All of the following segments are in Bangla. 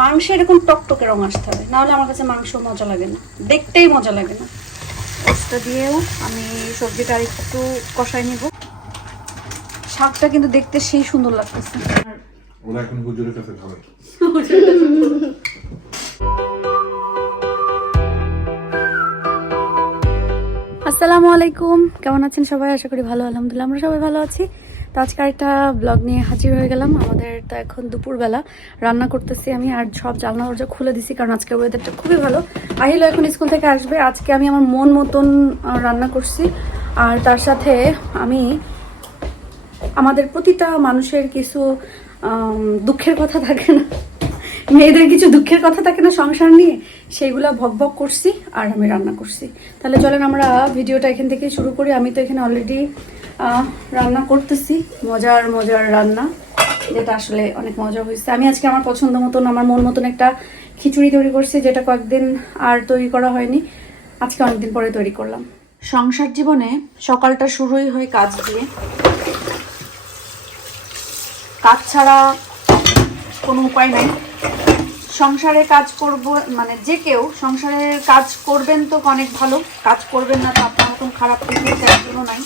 মাংস এরকম টকটকে রং আসতে হবে। নাহলে আমার কাছে মাংস মজা লাগে না। দেখতেই মজা লাগে না। রসটা দিয়েও আমি সবজিটা আর একটু কষাই নিব। শাকটা কিন্তু দেখতে সেই সুন্দর লাগতেছে। ওরা এখন হুজুরের কাছে খাবে। আসসালামু আলাইকুম। কেমন আছেন সবাই? আশা করি ভালো আলহামদুলিল্লাহ। আমরা সবাই ভালো আছি। তো আজকে একটা ব্লগ নিয়ে হাজির হয়ে গেলাম। আমাদের তো এখন দুপুরবেলা। রান্না করতেছি আমি আর সব জানলা দরজা খুলে দিছি কারণ আজকের ওয়েদারটা খুবই ভালো। আহিলো এখন স্কুল থেকে আসবে। আজকে আমি আমার মন মতন রান্না করছি। আর তার সাথে আমি আমাদের প্রতিটা মানুষের কিছু দুঃখের কথা থাকে না। মেয়েদের কিছু দুঃখের কথা থাকে না সংসার নিয়ে। সেইগুলা ভক ভক করছি আর আমি রান্না করছি। তাহলে চলেন আমরা ভিডিওটা এখান থেকে শুরু করি। আমি তো এখানে অলরেডি রান্না করতেছি। মজার মজার রান্না। যেটা আসলে অনেক মজা হয়েছে। আমি আজকে আমার পছন্দ মতন, আমার মন মতন একটা খিচুড়ি তৈরি করছি, যেটা কয়েকদিন আর তৈরি করা হয়নি। আজকে অনেকদিন পরে তৈরি করলাম। সংসার জীবনে সকালটা শুরুই হয় কাজ দিয়ে। কাজ ছাড়া কোনো উপায় নাই। সংসারে কাজ করব মানে যে কেউ, সংসারে কাজ করবেন তো অনেক ভালো। কাজ করবেন না তো আপনার মতন খারাপ একজনও নাই।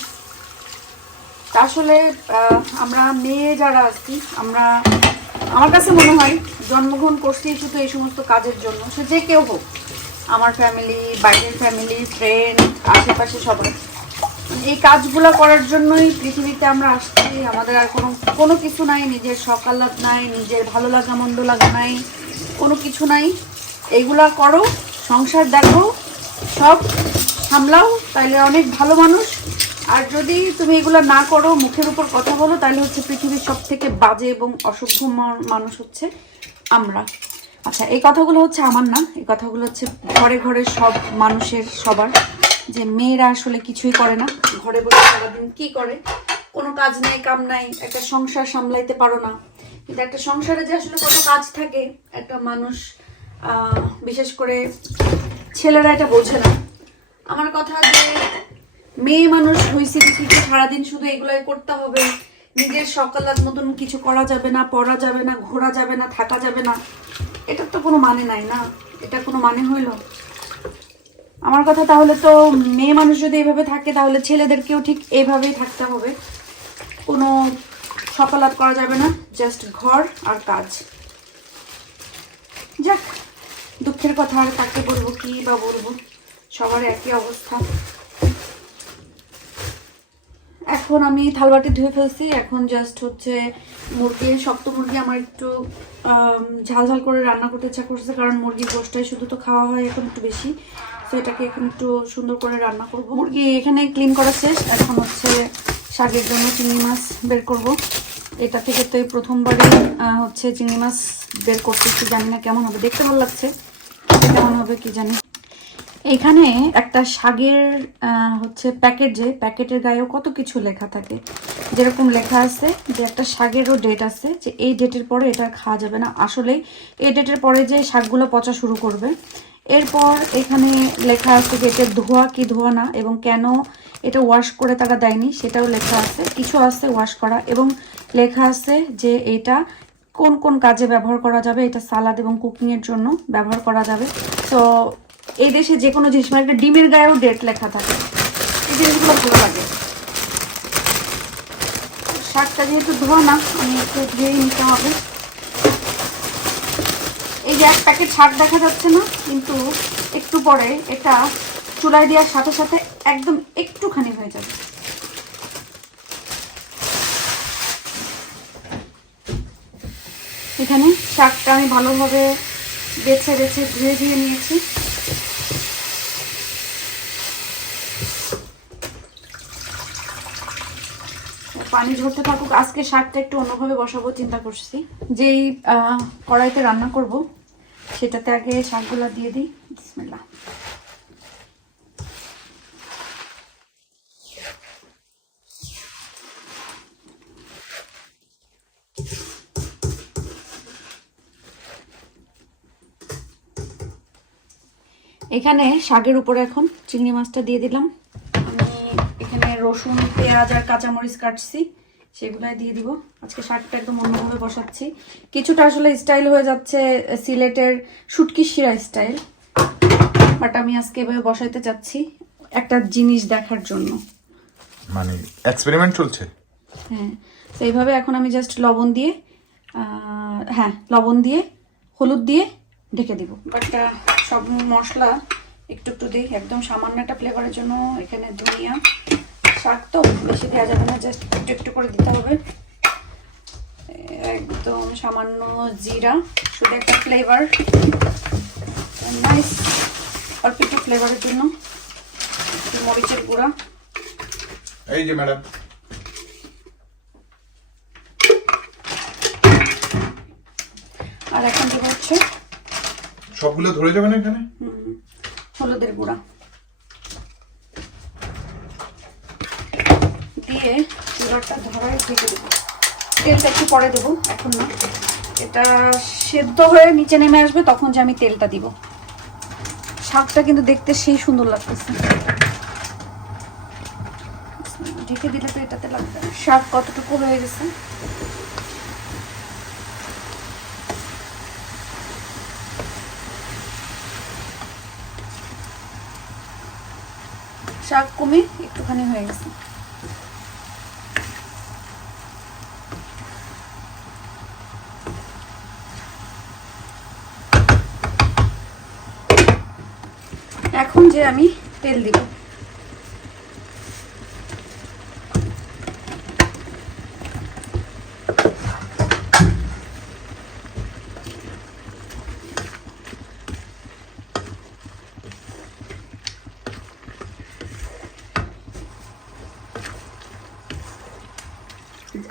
আসলে আমরা মেয়ে যারা আছি, আমরা, আমার কাছে মনে হয় জন্মগ্রহণ করছি শুধু এই সমস্ত কাজের জন্য। সে যে কেউ হোক, আমার ফ্যামিলি বাইরের ফ্যামিলি ফ্রেন্ড আশেপাশে সবাই। এই কাজগুলো করার জন্যই পৃথিবীতে আমরা আসছি। আমাদের আর কোনো কোনো কিছু নাই, নিজের সকালাত নাই, নিজের ভালো লাগা, মন্দ লাগা নাই, কোনো কিছু নাই। এইগুলা করো, সংসার দেখো, সব সামলাও, তাইলে অনেক ভালো মানুষ। আর যদি তুমি এগুলা না করো, মুখের উপর কথা বলো, তাহলে হচ্ছে পৃথিবীর সব থেকে বাজে এবং অসভ্য মানুষ হচ্ছে আমরা। আচ্ছা এই কথাগুলো হচ্ছে আমার না, এই কথাগুলো হচ্ছে ঘরে ঘরে সব মানুষের, সবার, যে মেয়েরা আসলে কিছুই করে না। ঘরে বসে সারাদিন কি করে? কোনো কাজ নাই, কাম নাই, একটা সংসার সামলাইতে পারো না। কিন্তু একটা সংসারে যে আসলে কত কাজ থাকে, একটা মানুষ বিশেষ করে ছেলেরা এটা বোঝে না। আমার কথা যে মেয়ে মানুষ হয়েছে ঠিক সারাদিন শুধু এগুলাই করতে হবে। নিজের সকালার মতন কিছু করা যাবে না, পড়া যাবে না, ঘোরা যাবে না, থাকা যাবে না। এটার তো কোনো মানে নাই না। এটা কোনো মানে হইল? আমার কথা তাহলে তো মেয়ে মানুষ যদি এভাবে থাকে, তাহলে ছেলেদেরকেও ঠিক এভাবেই থাকতে হবে। কোনো সকালাত করা যাবে না জাস্ট ঘর আর কাজ। যাক, দুঃখের কথা আর কাকে বলব, কি বা বলব? সবার একই অবস্থা। এখন আমি থালবাটি ধুয়ে ফেলছি। এখন জাস্ট হচ্ছে মুরগি, শক্ত মুরগি আমার একটু ঝাল ঝাল করে রান্না করতে ইচ্ছা করছে, কারণ মুরগির গোষ্ঠটাই শুধু তো খাওয়া হয় এখন একটু বেশি। তো এটাকে এখন একটু সুন্দর করে রান্না করব। মুরগি এখানে ক্লিন করা শেষ। এখন হচ্ছে শাকের জন্য চিংড়ি মাছ বের করব। এটা থেকে তো এই প্রথমবারই হচ্ছে চিংড়ি মাছ বের করতেছি। জানি না কেমন হবে। দেখতে ভালো লাগছে। কেমন হবে কি জানি। এখানে একটা শাগের হচ্ছে প্যাকেট যে প্যাকেটের গায়েও কত কিছু লেখা থাকে। যেরকম লেখা আছে যে একটা শাগেরও ডেট আছে যে এই ডেটের পরে এটা খাওয়া যাবে না। আসলে এই ডেটের পরে যে শাকগুলো পচা শুরু করবে, এরপর এখানে লেখা আছে যে এটা ধোয়া কি ধোয়া না এবং কেন এটা ওয়াশ করে তারা দেয়নি সেটাও লেখা আছে। কিছু আছে ওয়াশ করা এবং লেখা আছে যে এটা কোন কোন কাজে ব্যবহার করা যাবে, এটা সালাদ এবং কুকিংয়ের জন্য ব্যবহার করা যাবে। তো এই দেশে যে কোনো জিনিস মানে একটা ডিমের গায়েও ডেট লেখা থাকে। এই জিনিসগুলো ভালো লাগে। শাকটা যেহেতু ধোয়া না, আমি একটু ধুয়েই নিতে হবে। এই যে এক প্যাকেট শাক দেখা যাচ্ছে না, কিন্তু একটু পরে এটা চুলায় দেওয়ার সাথে সাথে একদম একটুখানি হয়ে যাবে। এখানে শাকটা আমি ভালোভাবে বেছে বেছে ধুয়ে ধুয়ে নিয়েছি। পানি ঝরতে থাকুক, আজকে শাকটা একটু অন্যভাবে বসাবো, চিন্তা করছি। যেই কড়াইতে রান্না করব, সেটাতে আগে শাকগুলো দিয়ে দিই। বিসমিল্লাহ। এখানে শাকের উপরে এখন চিংড়ি মাছটা দিয়ে দিলাম। রসুন পেঁয়াজ আর কাঁচামরিচ কাটছি সেগুলাই দিয়ে দিব। আজকে শাকটা একদম অন্যভাবে বসাচ্ছি। কিছুটা আসলে স্টাইল হয়ে যাচ্ছে সিলেটের শুটকি শিরা স্টাইল বাট আমি আজকে এভাবে বসাইতে চাচ্ছি একটা জিনিস দেখার জন্য। মানে এক্সপেরিমেন্ট চলছে? হ্যাঁ তো এইভাবে এখন আমি জাস্ট লবণ দিয়ে হ্যাঁ লবণ দিয়ে হলুদ দিয়ে ঢেকে দিব। বাট সব মশলা একটু একটু দিই। একদম সামান্য একটা ফ্লেভারের জন্য এখানে ধনিয়া শাক তো বেশি দেওয়া যাবে না জাস্ট একটু একটু করে দিতে হবে। একদম সামান্য জিরা শুধু একটা ফ্লেভার নাইস অল্প একটু ফ্লেভারের জন্য। একটু মরিচের গুঁড়া। এই যে ম্যাডাম আর এখন দেবো হচ্ছে সবগুলো ধরে যাবে না এখানে? হলুদের গুঁড়া। দিয়ে ঢেকে দেবো। তেলটা একটু পরে দেবো, এখন না। এটা সেদ্ধ হয়ে নিচে নেমে আসবে, তখন যে আমি তেলটা দিব। শাকটা কিন্তু দেখতে সেই সুন্দর লাগতেছে। ঢেকে দিলে তো এটাতে লাগবে শাক কতটুকু হয়ে গেছে? শাক কমে একটুখানি হয়ে গেছে। এখন যে আমি তেল দিব।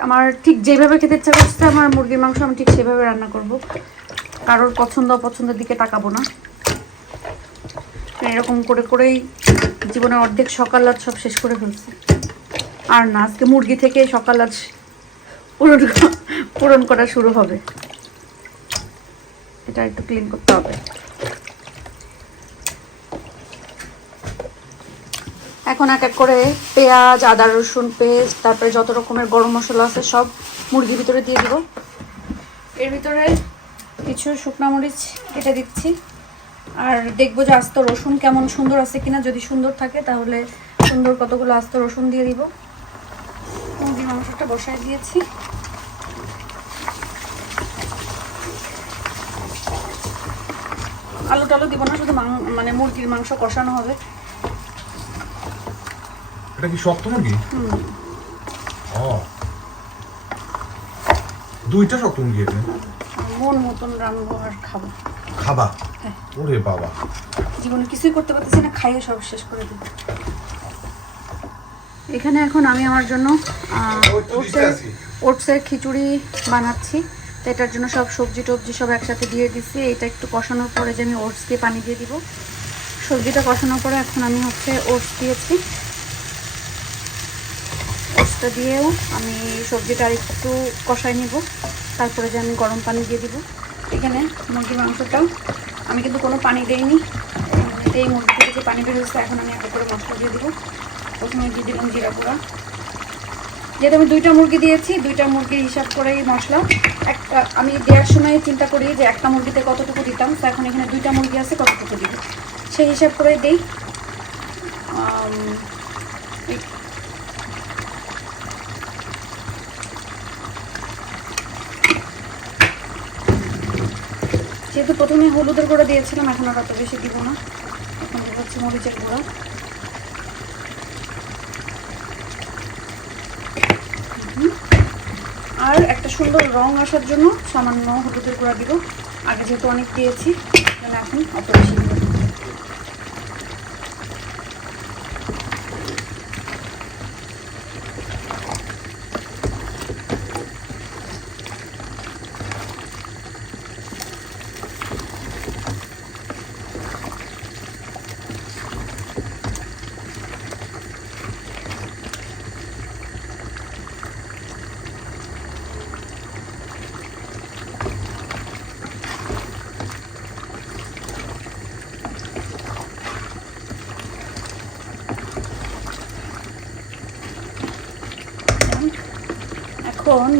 আমার ঠিক যেভাবে খেতে ইচ্ছা করছে, আমার মুরগির মাংস আমি ঠিক সেভাবে রান্না করব। কারোর পছন্দ অপছন্দের দিকে তাকাবো না। এরকম করে করেই জীবনের অর্ধেক সকাল আজ সব শেষ করে ফেলছি। আর না, আজকে মুরগি থেকে সকাল আজ পূরণ পূরণ করা শুরু হবে। এটা একটু ক্লিন করতে হবে। এখন এক এক করে পেঁয়াজ, আদা, রসুন, পেস্ট, তারপরে যত রকমের গরম মশলা আছে সব মুরগির ভিতরে দিয়ে দিব। এর ভিতরে কিছু শুকনো মরিচ কেটে দিচ্ছি। আর দেখব যে আস্ত রসুন কেমন সুন্দর আছে কিনা। যদি সুন্দর থাকে তাহলে সুন্দর কতগুলো আস্ত রসুন দিয়ে দিব। মুরগির মাংসটা বসায় দিয়েছি। আলু টালু দিব না শুধু মানে মুরগির মাংস কষানো হবে। এটা কি শক্ত মুরগি? দুইটা শক্ত মুরগি মন মতন রান্না আর খাব। খাবা। ওরে বাবা। জীবনে কিছুই করতে পারতেছি না খাইয়ে সব শেষ করে দেবো এখানে এখন আমি আমার জন্য ওটসের ওটসের খিচুড়ি বানাচ্ছি। তো এটার জন্য সব সবজি টবজি সব একসাথে দিয়ে দিচ্ছি এটা একটু কষানোর পরে যে আমি ওটস দিয়ে পানি দিয়ে দিব। সবজিটা কষানোর পরে এখন আমি হচ্ছে ওটস দিয়েছি। ওটসটা দিয়েও আমি সবজিটা একটু কষাই নিব। তারপরে যে আমি গরম পানি দিয়ে দিব। এখানে মুরগির মাংসটা আমি কিন্তু কোনো পানি দেইনি। এই মুরগি থেকে পানি বের হচ্ছে এখন আমি একটা করে মশলা দিয়ে দিব। প্রথমে দিয়ে দিলাম জিরা পোড়া যেহেতু আমি দুইটা মুরগি দিয়েছি, দুইটা মুরগির হিসাব করেই মশলা। একটা, আমি দেওয়ার সময় চিন্তা করি যে একটা মুরগিতে কতটুকু দিতাম, তো এখন এখানে দুইটা মুরগি আছে, কতটুকু দিব? সেই হিসাব করে দিই। যেহেতু প্রথমে হলুদের গুঁড়া দিয়েছিলাম, এখন আর অত বেশি দিব না। এখন হচ্ছে মরিচের গুঁড়া। আর একটা সুন্দর রং আসার জন্য সামান্য হলুদের গুঁড়া দিব। আগে যেহেতু অনেক দিয়েছি, এখন অত বেশি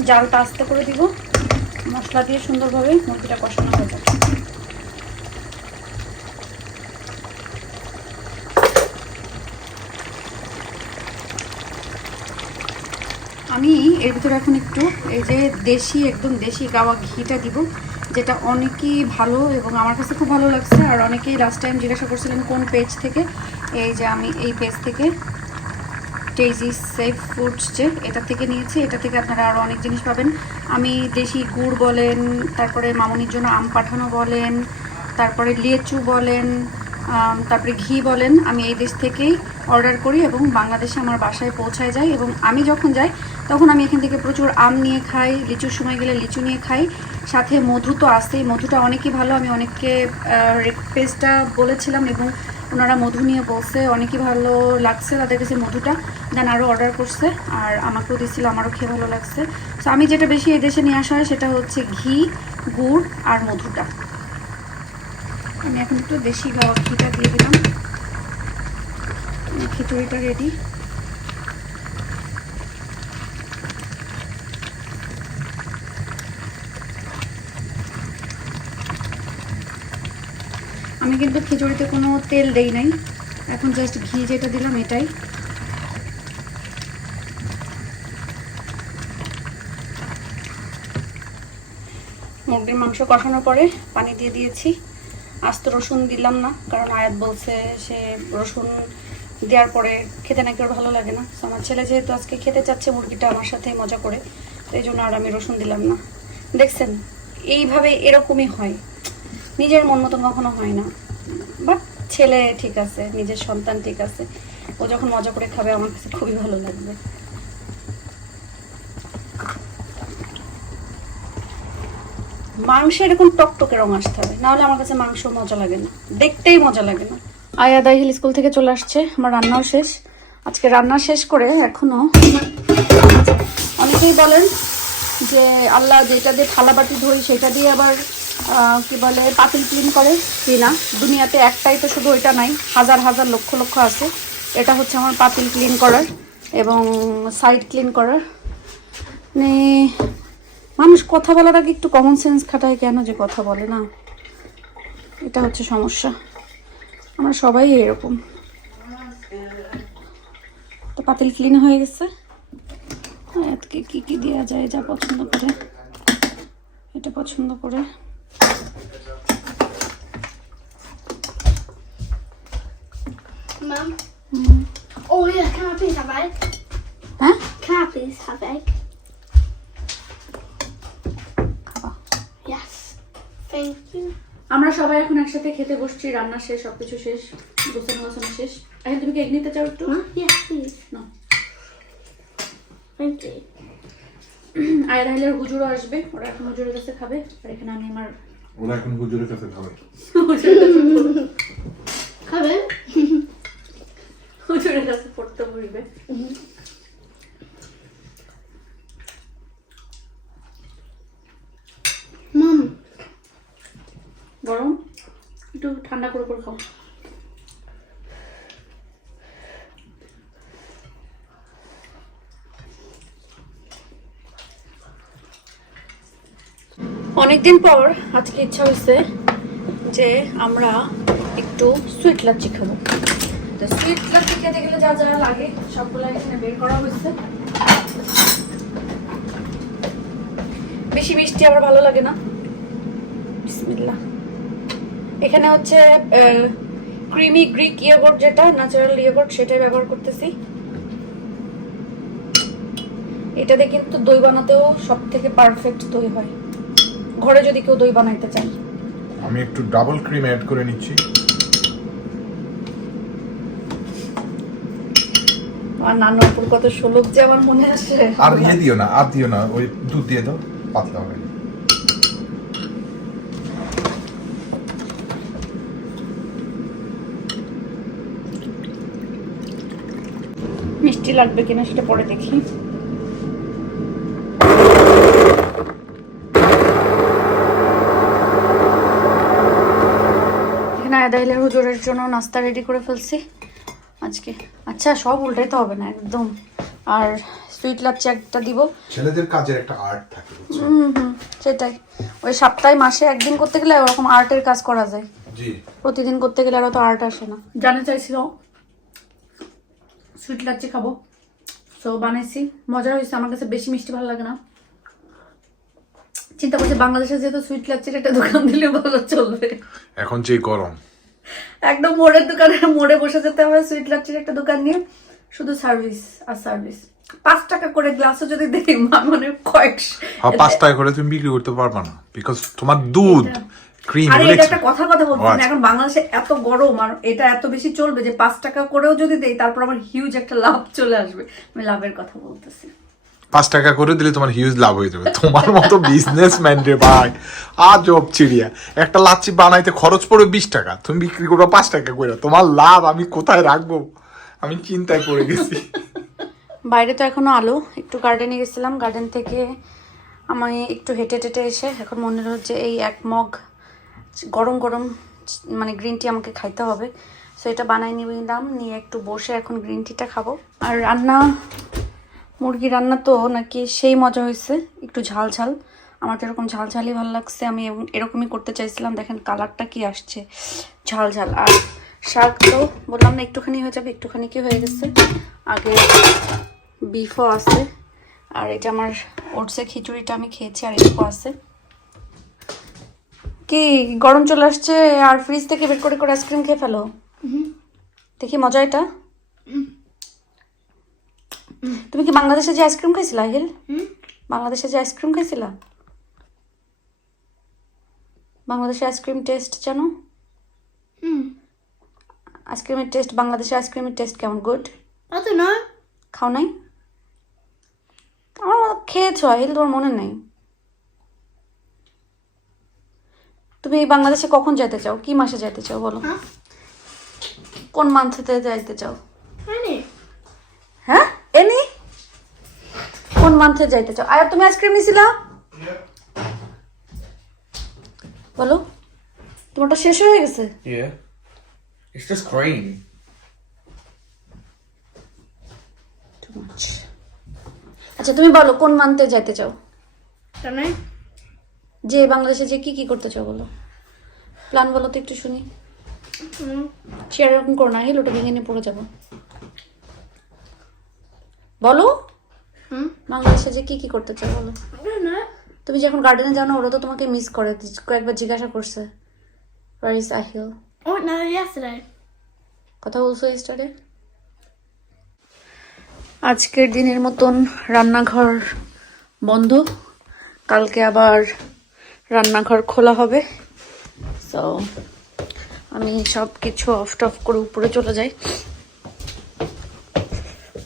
জালটা আস্তে করে দিব। মশলা দিয়ে সুন্দরভাবে মুরগিটা কষানো হয়ে যাবে। আমি এর ভিতরে এখন একটু এই যে দেশি, একদম দেশি গাওয়া ঘিটা দিব, যেটা অনেকই ভালো এবং আমার কাছে খুব ভালো লাগছে। আর অনেকেই লাস্ট টাইম জিজ্ঞাসা করছিলেন কোন পেজ থেকে? এই যে আমি এই পেজ থেকে টেজি সেফ ফুডস যে এটা থেকে নিয়েছি। এটা থেকে আপনারা আরও অনেক জিনিস পাবেন। আমি দেশি গুড় বলেন, তারপরে মামনির জন্য আম পাঠানো বলেন, তারপরে লিচু বলেন তারপরে ঘি বলেন, আমি এই দেশ থেকেই অর্ডার করি এবং বাংলাদেশে আমার বাসায় পৌঁছায় যায় এবং আমি যখন যাই, তখন আমি এখান থেকে প্রচুর আম নিয়ে খাই, লিচুর সময় গেলে লিচু নিয়ে খাই। সাথে মধু তো আসেই মধুটা অনেকই ভালো। আমি অনেককে রিকোয়েস্টটা বলেছিলাম এবং ওনারা মধু নিয়ে বলছে, অনেকই ভালো লাগছে তাদের কাছে মধুটা। দেন আরও অর্ডার করছে আর আমাকেও দিচ্ছিল আমারও খেয়ে ভালো লাগছে। তো আমি যেটা বেশি এই দেশে নিয়ে আসা হয় সেটা হচ্ছে ঘি, গুড় আর মধুটা। আমি এখন একটু দেশি গাওয়া ঘিটা দিয়ে দিলাম। খিচুড়িটা রেডি আমি কিন্তু খিচুড়িতে কোনো তেল দেই নাই। এখন জাস্ট ঘি যেটা দিলাম এটাই। মুরগির মাংস কষানোর পরে পানি দিয়ে দিয়েছি। আস্ত রসুন দিলাম না, কারণ আয়াত বলছে সে রসুন দেওয়ার পরে খেতে নাকি ওর ভালো লাগে না। আমার ছেলে যেহেতু আজকে খেতে চাচ্ছে মুরগিটা আমার সাথে মজা করে, তো এই জন্য আর আমি রসুন দিলাম না। দেখছেন, এইভাবে এরকমই হয়। নিজের মন মতন কখনো হয় না। বাট ছেলে ঠিক আছে, নিজের সন্তান ঠিক আছে। ও যখন মজা করে খাবে, আমার কাছে খুবই ভালো লাগবে। মাংসে এরকম টকটকে রং আসতে হবে, নাহলে আমার কাছে মাংস মজা লাগে না। দেখতেই মজা লাগে না। আয়া দাহিল স্কুল থেকে চলে আসছে, আমার রান্নাও শেষ। আজকে রান্না শেষ করে এখনও অনেকেই বলেন যে, আল্লাহ যেটা দিয়ে থালা বাটি ধরি, সেটা দিয়ে আবার কি বলে, পাতিল ক্লিন করে কি না দুনিয়াতে একটাই তো শুধু ওইটা নাই, হাজার হাজার লক্ষ লক্ষ আছে। এটা হচ্ছে আমার পাতিল ক্লিন করার এবং সাইড ক্লিন করার। মানে মানুষ কথা বলার আগে একটু কমন সেন্স খাটায় কেন যে কথা বলে না? এটা হচ্ছে সমস্যা। আমরা সবাই এরকম। তো পাতিল ক্লিন হয়ে গেছে। আজকে কি কি দেওয়া যায় যা পছন্দ করে, এটা পছন্দ করে। Oh? হ্যাঁ please have egg? খাবা Yes. Thank you. আমরা সবাই এখন একসাথে খেতে বসছি রান্না শেষ সবকিছু শেষ গোছানো গোছানো শেষ এখন তুমি কেক নিতে চাও একটু Huh? Yes, please. না You. হুজুরও আসবে ওরা এখন হুজুরের কাছে খাবে আর এখানে আমি আমার ওরা এখন হুজুরের কাছে খাবে in. হুজুরের কাছে পড়তে বসবে Mum. গরম একটু ঠান্ডা করে করে খাও অনেকদিন পর আজকে ইচ্ছা হয়েছে যে আমরা একটু সুইট লাচ্ছি খাব। তো সুইট লাচ্ছি খেতে গেলে যা যা লাগে সবগুলো এখানে বের করা হয়েছে। বেশি মিষ্টি আমার ভালো লাগে না। বিসমিল্লাহ। এখানে হচ্ছে ক্রিমি গ্রিক ইয়োগর্ট যেটা ন্যাচারাল ইয়োগর্ট সেটাই ব্যবহার করতেছি। এটাতে কিন্তু দই বানাতেও সব থেকে পারফেক্ট দই হয়। ঘরে যদি কেউ দই বানাইতে চায়। আমি একটু ডাবল ক্রিম অ্যাড করে নিচ্ছি। আর নানুপুর কত সুলভ যে আমার মনে আসে। আর ইয়ে দিও না আর দিও না ওই দুধ দিয়ে দাও পাতলা হবে। মিষ্টি লাগবে কিনা সেটা পরে দেখি এখানে আদাইলে হুজুরের জন্য নাস্তা রেডি করে ফেলছি। আজকে। আচ্ছা সব উল্টাইতে হবে না একদম। আর সুইট লাচ্ছি একটা দিব। ছেলেদের কাজের একটা আর্ট থাকে হুম হুম সেটাই। ওই সপ্তাহে মাসে একদিন করতে গেলে ওরকম আর্টের কাজ করা যায়। জি। প্রতিদিন করতে গেলে আর তো আর্ট আসে না। জানতে চাইছিল সুইট লাচ্ছি খাব। তো বানাইছি। মজা হয়েছে আমার কাছে বেশি মিষ্টি ভালো লাগে না। চিন্তা করছি বাংলাদেশে যেহেতু সুইট লাচ্ছির একটা দোকান দিলে ভালো চলবে। এখন যে গরম একদম মোড়ের দোকানে মোড়ে বসে যেতে হবে সুইট লাচ্ছির একটা দোকান নিয়ে। শুধু সার্ভিস আর সার্ভিস পাঁচ টাকা করে গ্লাসও যদি দেখি মানে কয়েক হ্যাঁ পাঁচ টাকা করে তুমি বিক্রি করতে পারবা না। বিকজ তোমার দুধ ক্রিম আরে এটা একটা কথা কথা বলছি আচ্ছা। এখন বাংলাদেশে এত গরম আর এটা এত বেশি চলবে যে পাঁচ টাকা করেও যদি দেই তারপর আমার হিউজ একটা লাভ চলে আসবে। আমি লাভের কথা বলতেছি। পাঁচ টাকা করে দিলে তোমার হিউজ লাভ হয়ে যাবে। তোমার মতো বিজনেসম্যান রে ভাই। আজব চিড়িয়া। একটা লাচ্ছি বানাইতে খরচ পড়বে বিশ টাকা। তুমি বিক্রি করবে পাঁচ টাকা করে তোমার লাভ আমি কোথায় রাখব? আমি চিন্তায় পড়ে গেছি। বাইরে তো এখনও আলো। একটু গার্ডেনে গেছিলাম। গার্ডেন থেকে আমি একটু হেঁটে টেটে এসে এখন মনে হচ্ছে এই এক মগ গরম গরম মানে গ্রিন টি আমাকে খাইতে হবে। সো এটা বানাই নিলাম। নিয়ে একটু বসে এখন গ্রিন টিটা খাব। আর রান্না মুরগি রান্না তো নাকি সেই মজা হয়েছে একটু ঝাল ঝাল আমার তো এরকম ঝাল ঝালই ভালো লাগছে আমি এরকম- এরকমই করতে চাইছিলাম দেখেন কালারটা কি আসছে ঝাল ঝাল আর শাক তো বললাম না একটুখানি হয়ে যাবে একটুখানি কি হয়ে গেছে আগে বিফও আছে আর এটা আমার ওটসে খিচুড়িটা আমি খেয়েছি আর এটুকু আছে। কি গরম চলে আসছে আর ফ্রিজ থেকে বের করে করে আইসক্রিম খেয়ে ফেলো? দেখি মজা এটা? তুমি কি বাংলাদেশে যে আইসক্রিম খাইছিলা হিল বাংলাদেশে যে আইসক্রিম খাইছিলা? বাংলাদেশে আইসক্রিম টেস্ট জানো. আইসক্রিমের টেস্ট বাংলাদেশে আইসক্রিমের টেস্ট কেমন? গুড? don't খাও নাই? আমার মতো খেয়েছো আহিল তোমার মনে নেই? তুমি বাংলাদেশে কখন যেতে চাও? কি মাসে যেতে চাও বলো? Huh? কোন মান্থেতে যাইতে চাও. হ্যাঁ? কোন মান্থে যাইতে চাও? আর তুমি আইসক্রিম নিছিলা? বলো। তোমারটা শেষ হয়ে গেছে. Too much. আচ্ছা তুমি বলো কোন মান্থে যাইতে চাও? know. যে বাংলাদেশে যে কি কি করতে চাও বলো। প্ল্যান বলো তো একটু শুনি. চেয়ার এরকম করো না হিল ওটা ভেঙে নিয়ে পড়ে যাব। বলো। Hmm? বাংলাদেশে যে কি কি করতে চাও বলো। know. তুমি যখন গার্ডেনে যাও না ওরা তো তোমাকে মিস করে কয়েকবার জিজ্ঞাসা করছে। Where is Ahil I went there কথা বলছো স্টারে আজকের দিনের মতন রান্নাঘর বন্ধ। কালকে আবার রান্নাঘর খোলা হবে। তো আমি সব কিছু অফ টফ করে উপরে চলে যাই।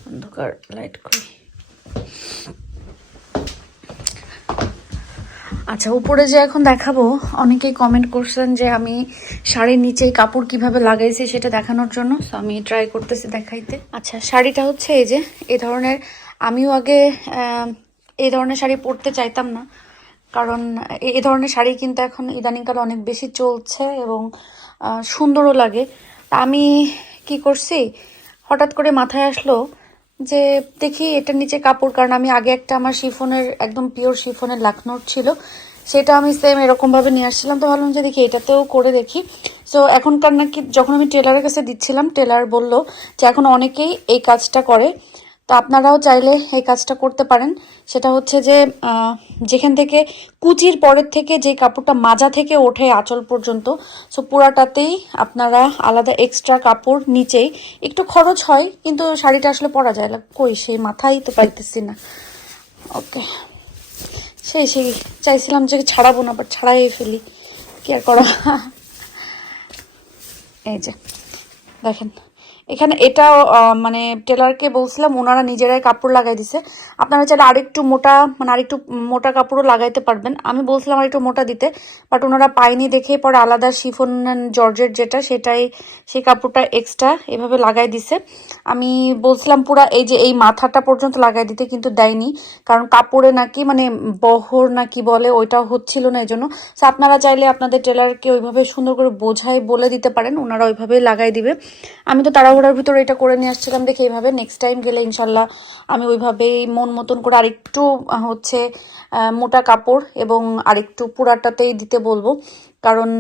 অন্ধকার লাইট করি। আচ্ছা উপরে যে এখন দেখাবো, অনেকেই কমেন্ট করছেন যে আমি শাড়ির নিচেই কাপড় কীভাবে লাগাইছি সেটা দেখানোর জন্য তো আমি ট্রাই করতেছি দেখাইতে। আচ্ছা শাড়িটা হচ্ছে এই যে, এ ধরনের, আমিও আগে এই ধরনের শাড়ি পরতে চাইতাম না, কারণ এ- ধরনের শাড়ি কিন্তু এখন ইদানিংকালে অনেক বেশি চলছে এবং সুন্দরও লাগে। আমি কি করছি, হঠাৎ করে মাথায় আসলো যে দেখি এটার নিচে কাপড়, কারণ আমি আগে একটা আমার শিফনের, একদম পিওর শিফনের লাখনোর ছিল, সেটা আমি সেম এরকমভাবে নিয়ে আসছিলাম। তো ভাবলাম যে দেখি এটাতেও করে দেখি। সো এখনকার নাকি যখন আমি টেলারের কাছে দিচ্ছিলাম টেলার বলল যে এখন অনেকেই এই কাজটা করে। তো আপনারাও চাইলে এই কাজটা করতে পারেন। সেটা হচ্ছে যে যেখান থেকে কুচির পরের থেকে যে কাপড়টা মাজা থেকে ওঠে আঁচল পর্যন্ত সো পুরাটাতেই আপনারা আলাদা এক্সট্রা কাপড় নিচেই, একটু খরচ হয়, কিন্তু শাড়িটা আসলে পরা যায় কই, সেই মাথায় তো পাইতেছি না। ওকে। সেই সেই, চাইছিলাম যে ছাড়াবো না বাট ছাড়াই ফেলি। কি আর করা? এই যে, দেখেন। এখানে এটাও মানে টেলারকে বলছিলাম, ওনারা নিজেরাই কাপড় লাগাই দিছে। আপনারা চাইলে আরেকটু মোটা মানে আরেকটু মোটা কাপড়ও লাগাইতে পারবেন। আমি বলছিলাম আরেকটু মোটা দিতে বাট ওনারা পাইনি দেখে পরে আলাদা শিফন জর্জের যেটা, সেটাই, সেই কাপড়টা এক্সট্রা এভাবে লাগাই দিছে। আমি বলছিলাম পুরা এই যে, এই মাথাটা পর্যন্ত লাগাই দিতে কিন্তু দেয়নি, কারণ কাপড়ে নাকি মানে বহর নাকি বলে ওইটা হচ্ছিল না এই জন্য So, আপনারা চাইলে আপনাদের টেলারকে ওইভাবে সুন্দর করে বোঝাই বলে দিতে পারেন, ওনারা ওইভাবেই লাগাই দিবে। আমি তো তাড়াহুড়ো তাড়াহুড়ার ভিতরে এটা করে নিয়ে আসছিলাম, দেখে এইভাবে নেক্সট টাইম গেলে ইনশাল্লাহ আমি ওইভাবেই মন মতন করে আরেকটু হচ্ছে মোটা কাপড় এবং আরেকটু পুরাটাতেই দিতে বলব। কারণ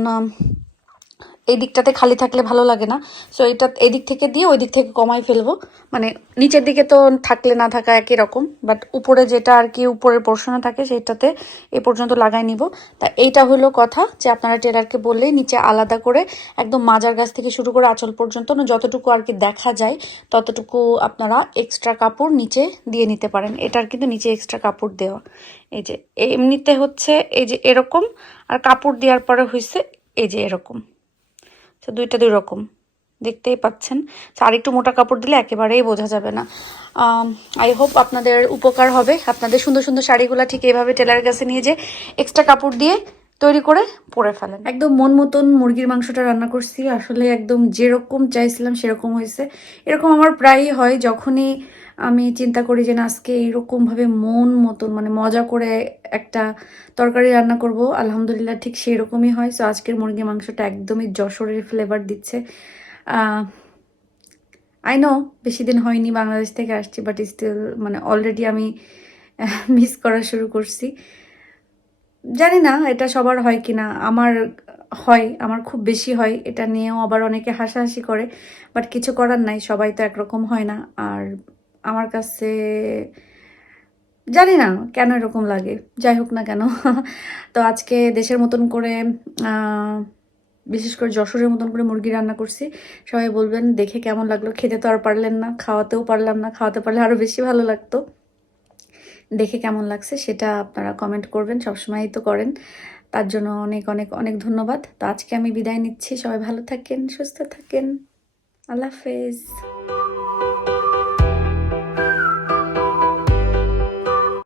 এই দিকটাতে খালি থাকলে ভালো লাগে না। সো এটা এই দিক থেকে দিয়ে ওই দিক থেকে কমাই ফেলব। মানে নিচের দিকে তো থাকলে না থাকা একই রকম বাট উপরে যেটা আর কি উপরের পোর্শনে থাকে, সেইটাতে এ পর্যন্ত লাগাই নিব। তা এইটা হলো কথা যে আপনারা টেলারকে বললেই নিচে আলাদা করে একদম মাজার গাছ থেকে শুরু করে আঁচল পর্যন্ত না যতটুকু আর কি দেখা যায়, ততটুকু আপনারা এক্সট্রা কাপড় নিচে দিয়ে নিতে পারেন। এটার কিন্তু নিচে এক্সট্রা কাপড় দেওয়া। এই যে, এমনিতে হচ্ছে এই যে এরকম, আর কাপড় দেওয়ার পরে হয়েছে এই যে এরকম। তো দুইটা দুই রকম। দেখতেই পাচ্ছেন। তো আরেকটু মোটা কাপড় দিলে একেবারেই বোঝা যাবে না। আই হোপ আপনাদের উপকার হবে। আপনাদের সুন্দর সুন্দর শাড়িগুলো ঠিক এইভাবে টেলারের কাছে নিয়ে যে এক্সট্রা কাপড় দিয়ে তৈরি করে পরে ফেলেন। একদম মন মতন মুরগির মাংসটা রান্না করছি। আসলে একদম যেরকম চাইছিলাম সেরকম হয়েছে। এরকম আমার প্রায়ই হয় যখনই আমি চিন্তা করি যে, না, আজকে এরকমভাবে মন মতন মানে মজা করে একটা তরকারি রান্না করব। আলহামদুলিল্লাহ ঠিক সেই রকমই হয়। সো আজকের মুরগি মাংসটা একদমই যশোরের ফ্লেভার দিচ্ছে। আই নো বেশি দিন হয়নি বাংলাদেশ থেকে আসছি বাট স্টিল মানে অলরেডি আমি মিস করা শুরু করছি। জানি না, এটা সবার হয় কি না। আমার হয়, আমার খুব বেশি হয়। এটা নিয়েও আবার অনেকে হাসাহাসি করে বাট কিছু করার নাই। সবাই তো একরকম হয় না। আর আমার কাছে, জানি না কেন এরকম লাগে, যাই হোক না কেন। তো আজকে দেশের মতন করে বিশেষ করে যশোরের মতন করে মুরগি রান্না করছি। সবাই বলবেন, দেখে কেমন লাগল? খেতে তো আর পারলেন না, খাওয়াতেও পারলাম না, খাওয়াতে পারলে আরও বেশি ভালো লাগতো। দেখে কেমন লাগছে সেটা আপনারা কমেন্ট করবেন, সবসময়ই তো করেন। তার জন্য অনেক অনেক অনেক ধন্যবাদ। তো আজকে আমি বিদায় নিচ্ছি, সবাই ভালো থাকেন, সুস্থ থাকেন। আল্লাহ হাফেজ।